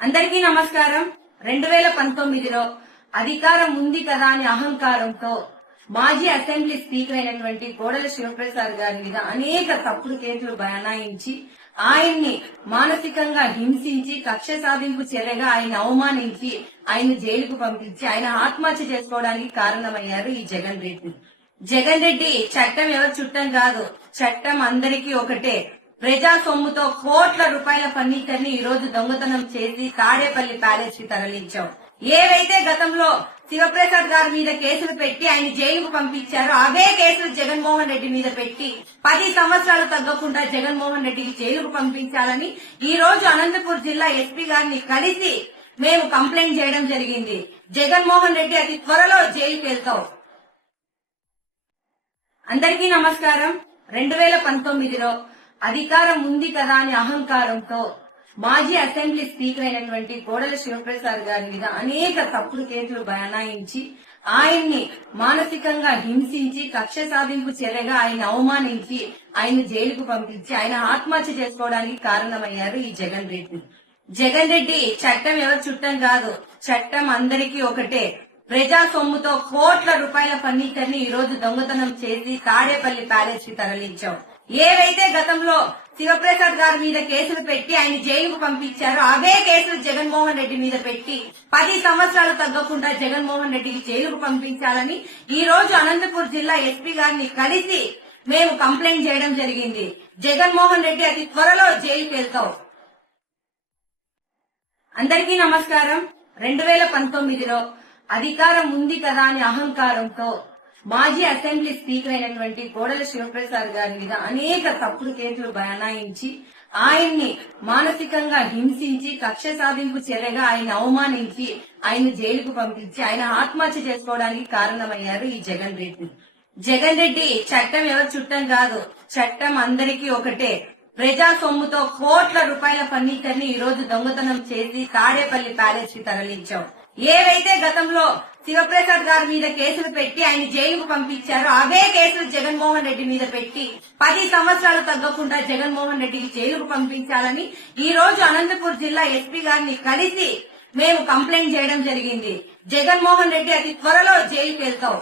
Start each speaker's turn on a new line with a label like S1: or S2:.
S1: అందరికీ నమస్కారం. రెండు వేల పంతొమ్మిదిలో అధికారం ఉంది కదా అని అహంకారంతో మాజీ అసెంబ్లీ స్పీకర్ అయినటువంటి కోడల శివప్రసాద్ గారి మీద అనేక తప్పుడు కేసులు బనాయించి ఆయన్ని మానసికంగా హింసించి కక్ష సాధింపు చర్యగా ఆయన అవమానించి ఆయన జైలుకు పంపించి ఆయన ఆత్మహత్య చేసుకోవడానికి కారణమయ్యారు ఈ జగన్ రెడ్డి. జగన్ రెడ్డి చట్టం ఎవరు చుట్టం కాదు చట్టం అందరికీ ఒకటే. ప్రజా సొమ్ముతో కోట్ల రూపాయల ఫర్నిచర్ని ఈ రోజు దొంగతనం చేసి తాడేపల్లి ప్యాలెస్కి తరలించాం. ఏవైతే గతంలో శివప్రసాద్ గారి మీద కేసులు పెట్టి ఆయన జైలుకు పంపించారో అవే కేసులు జగన్మోహన్ రెడ్డి మీద పెట్టి పది సంవత్సరాలు తగ్గకుండా జగన్మోహన్ రెడ్డికి జైలుకు పంపించాలని ఈ రోజు అనంతపూర్ జిల్లా ఎస్పీ గారిని కలిసి మేము కంప్లైంట్ చేయడం జరిగింది. జగన్మోహన్ రెడ్డి అతి త్వరలో జైలుకి వెళ్తాం. అందరికీ నమస్కారం. రెండు వేల పంతొమ్మిదిలో అధికారం ఉంది కదా అని అహంకారంతో మాజీ అసెంబ్లీ స్పీకర్ అయినటువంటి కోడల శివప్రసాద్ గారి మీద అనేక తప్పుడు కేసులు బనాయించి ఆయన్ని మానసికంగా హింసించి కక్ష సాధింపు చర్యగా ఆయన అవమానించి ఆయన జైలుకు పంపించి ఆయన ఆత్మహత్య చేసుకోవడానికి కారణమయ్యారు ఈ జగన్ రెడ్డి. జగన్ రెడ్డి చట్టం ఎవరు చుట్టం కాదు చట్టం అందరికీ ఒకటే. ప్రజా సొమ్ముతో కోట్ల రూపాయల ఫర్నిచర్ని ఈ రోజు దొంగతనం చేసి తాడేపల్లి ప్యాలెస్కి తరలించాం. ఏవైతే గతంలో శివప్రసాద్ గారి మీద కేసులు పెట్టి ఆయన జైలుకు పంపించారో అవే కేసులు జగన్మోహన్ రెడ్డి మీద పెట్టి పది సంవత్సరాలు తగ్గకుండా జగన్మోహన్ రెడ్డికి జైలుకు పంపించాలని ఈ రోజు అనంతపూర్ జిల్లా ఎస్పీ గారిని కలిసి మేము కంప్లైంట్ చేయడం జరిగింది. జగన్మోహన్ రెడ్డి అతి త్వరలో జైలుకి వెళ్తావు అందరికీ నమస్కారం. రెండు వేల పంతొమ్మిదిలో అధికారం ఉంది కదా అని అహంకారంతో మాజీ అసెంబ్లీ స్పీకర్ అయినటువంటి కోడల శివప్రసాద్ గారి మీద అనేక తప్పుడు కేసులు బనాయించి ఆయన్ని మానసికంగా హింసించి కక్ష సాధింపు చర్యగా ఆయన అవమానించి ఆయన జైలుకు పంపించి ఆయన ఆత్మహత్య చేసుకోవడానికి కారణమయ్యారు ఈ జగన్ రెడ్డి. జగన్ రెడ్డి చట్టం ఎవరు చుట్టం కాదు చట్టం అందరికీ ఒకటే. ప్రజా సొమ్ముతో కోట్ల రూపాయల ఫర్నిచర్ని ఈ రోజు దొంగతనం చేసి తాడేపల్లి ప్యాలెస్కి తరలించాం. ఏవైతే గతంలో శివప్రసాద్ గారి మీద కేసులు పెట్టి ఆయన జైలుకు పంపించారో అవే కేసులు జగన్మోహన్ రెడ్డి మీద పెట్టి పది సంవత్సరాలు తగ్గకుండా జగన్మోహన్ రెడ్డికి జైలుకు పంపించాలని ఈ రోజు అనంతపూర్ జిల్లా ఎస్పీ గారిని కలిసి మేము కంప్లైంట్ చేయడం జరిగింది. జగన్మోహన్ రెడ్డి అతి త్వరలో జైలుకి వెళ్తావు